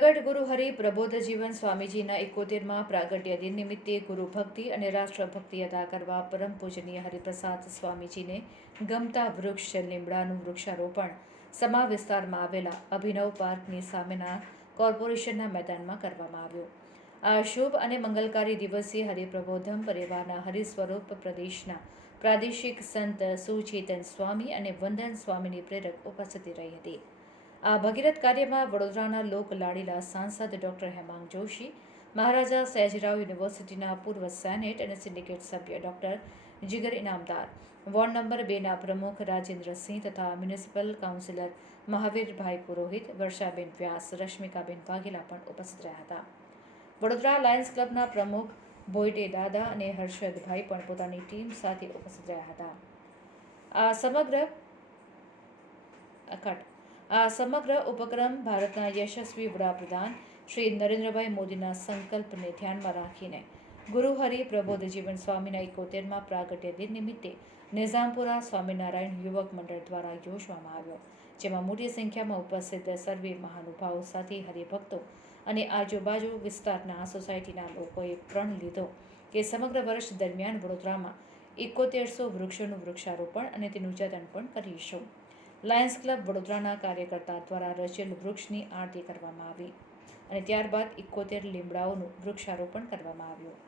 પ્રગટ ગુરુ હરિ પ્રબોધ જીવન સ્વામીજીના 71મા પ્રાગટ્ય દિન નિમિત્તે ગુરુ ભક્તિ અને રાષ્ટ્રભક્તિ અદા કરવા પરમ પૂજનીય હરિપ્રસાદ સ્વામીજીને ગમતા વૃક્ષ લીમડાનું વૃક્ષારોપણ સમા વિસ્તારમાં આવેલા અભિનવ પાર્કની સામેના કોર્પોરેશનના મેદાનમાં કરવામાં આવ્યું. આ શુભ અને મંગલકારી દિવસે હરિપ્રબોધમ પરિવારના હરિસ્વરૂપ પ્રદેશના પ્રાદેશિક સંત સુચેતન સ્વામી અને વંદન સ્વામીની પ્રેરક ઉપસ્થિતિ રહી હતી. આ ભગીરથ કાર્યમાં વડોદરાના લોક લાડીલા સાંસદ ડૉક્ટર હેમાંગ જોશી, મહારાજા સયાજીરાવ યુનિવર્સિટીના પૂર્વ સેનેટ અને સિન્ડિકેટ સભ્ય ડૉક્ટર જીગર ઇનામદાર, વોર્ડ નંબર 2ના પ્રમુખ રાજેન્દ્રસિંહ તથા મ્યુનિસિપલ કાઉન્સિલર મહાવીરભાઈ પુરોહિત, વર્ષાબેન વ્યાસ, રશ્મિકાબેન વાઘેલા પણ ઉપસ્થિત રહ્યા હતા. વડોદરા લાયન્સ ક્લબના પ્રમુખ ભોયટે દાદા અને હર્ષદભાઈ પણ પોતાની ટીમ સાથે ઉપસ્થિત રહ્યા હતા. આ સમગ્ર ઉપક્રમ ભારતના યશસ્વી વડાપ્રધાન શ્રી નરેન્દ્રભાઈ મોદીના સંકલ્પને ધ્યાનમાં રાખીને ગુરુ હરિ પ્રબોધ જીવન સ્વામીના 71મા પ્રાગટ્ય દિન નિમિત્તે નિઝામપુરા સ્વામિનારાયણ યુવક મંડળ દ્વારા યોજવામાં આવ્યો, જેમાં મોટી સંખ્યામાં ઉપસ્થિત સર્વે મહાનુભાવો સાથે હરિભક્તો અને આજુબાજુ વિસ્તારના સોસાયટીના લોકોએ પ્રણ લીધો કે સમગ્ર વર્ષ દરમિયાન વડોદરામાં 7100 વૃક્ષોનું વૃક્ષારોપણ અને તેનું જતન પણ કરીશું. લાયન્સ ક્લબ વડોદરાના કાર્યકર્તા દ્વારા રચેલ વૃક્ષની આરતી કરવામાં આવી અને ત્યારબાદ 71 લીમડાઓનું વૃક્ષારોપણ કરવામાં આવ્યું.